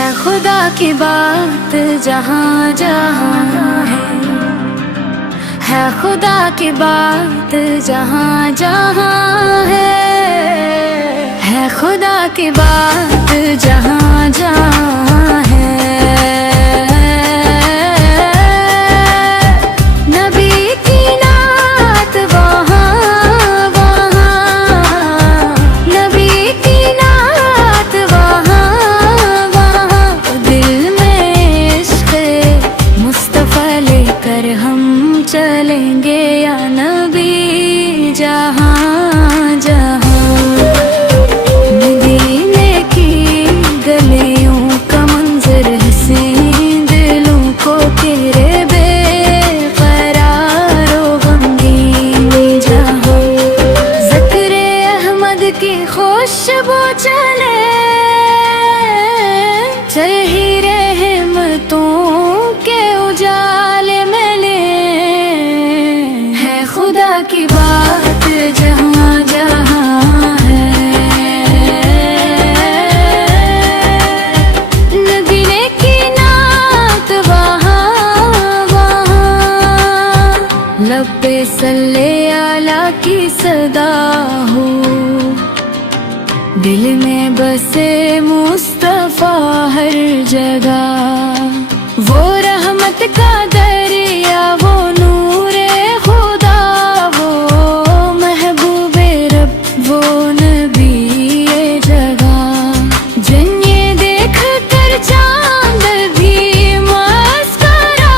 ہے خدا کی بات جہاں جہاں ہے خدا کی بات جہاں جہاں ہے خدا کی بات جہاں جہاں ہے نبی کی نعت وہاں وہاں نبی کی نعت وہاں وہاں دل میں عشق مصطفیٰ لے کر ہم چلیں گے یا نبی جہاں جہاں مدینے کی گلیوں کا منظر حسین دلوں کو تیرے بے قرار و غمگین جہاں ذکر احمد کی خوشبو چلے چل ہی رحمتوں کے اجالے میں لے ہے خدا کی بات جہاں جہاں ہے نبی نے کی نعت وہاں وہاں لب پہ صلی اعلیٰ کی صدا ہو دل میں بسے مصطفیٰ ہر جگہ وہ رحمت کا دریا وہ نور خدا وہ محبوب رب وہ نبی یہ جگہ جن یہ دیکھ کر چاند بھی مسکرائے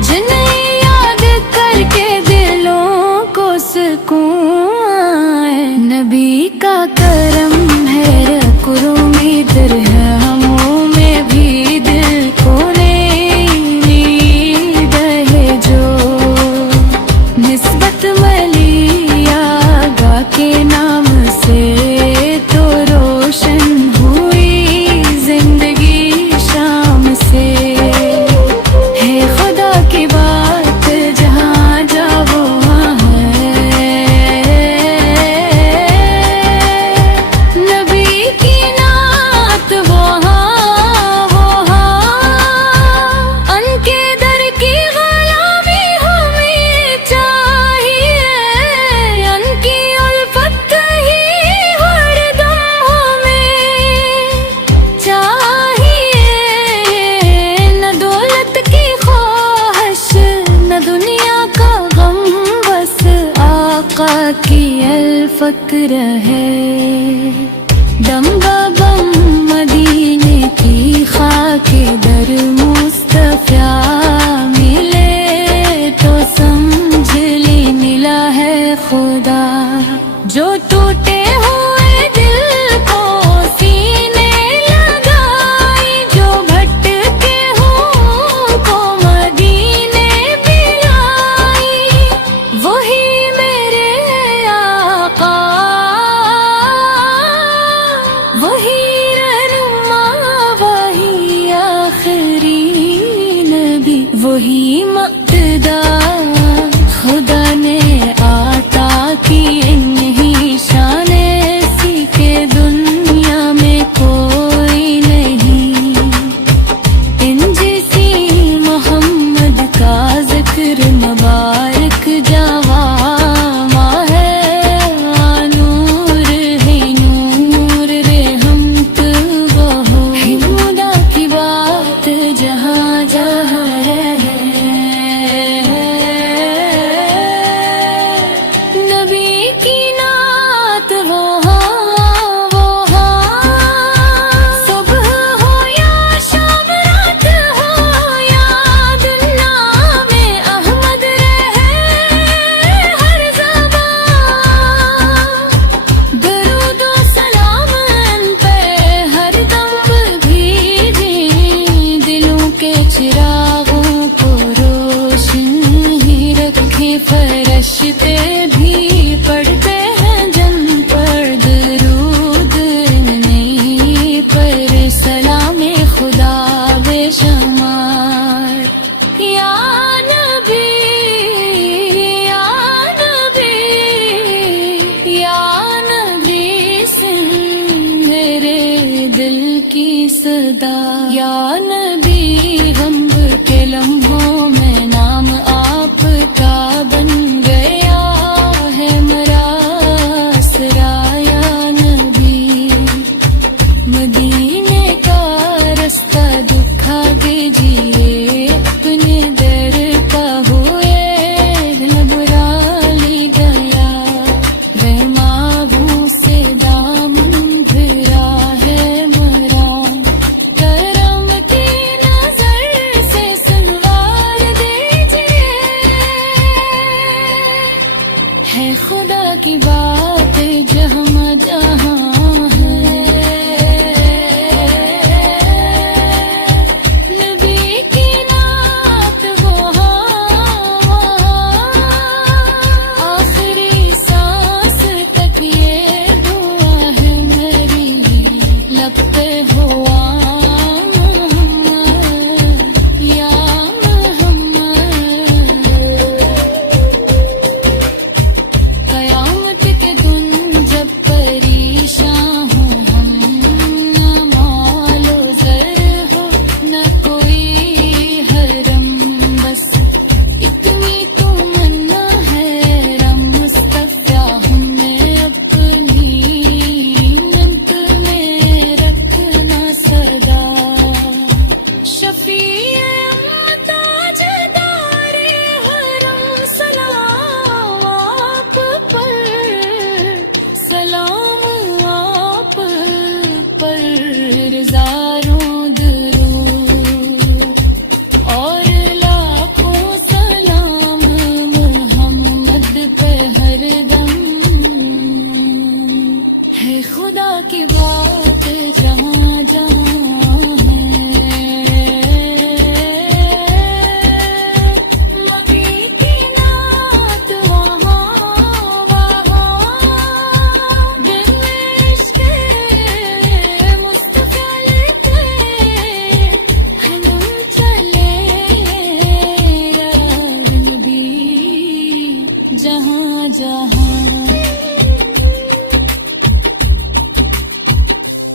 جنہیں یاد کر کے دلوں کو سکون آئے نبی کا کرم ہے رکرومی درہموں میں بھی دل کو نیند ہے جو نسبت ملی آگا کے نام سے تو روشن ہوئی زندگی شام سے ہے خدا کی بات جہاں جاؤ وہاں ہے نبی کی نعت وہاں وہاں ان کے در کی غلامی ہمیں چاہیے ان کی الفت ہی ہردم ہمیں چاہیے نہ دولت کی خواہش نہ دنیا کا غم بس آقا کی الفکر ہے دم بم مدینے کی خاک در مصطفیٰ ملے تو سمجھ لی ملا ہے خدا جو ٹوٹے ہوئے دل کو سینے لگائی جو بھٹکے ہوں کو مدینے بلائی وہی میرے آقا وہی رہنما وہی آخری نبی وہی مقتدا خدا نے عطا کی انہی شان ایسی کہ دنیا میں کوئی نہیں ان جیسی محمد کا ذکر مبارک جوامع ہے نور ہے نور رحمت وہ خدا کی بات جہاں جہاں ہے صدا یا نبی غم کے لمحوں میں نام آپ کا بن گیا ہے مرا آسرا یا نبی مدینے کا رستہ دکھا دیجیے اپنے در کا ہوئے گھبرا لی گیا رحماں سے دامن پھرا ہے مرا کرم کی نظر سے سنوار دیجیے ہے خدا کی بات جہاں جہاں خدا کی بات جہاں جہاں ہے مبی کی نعت وہاں وہاں دل عشق مصطفیٰ لکھے ہم چلے یا نبی جہاں جہاں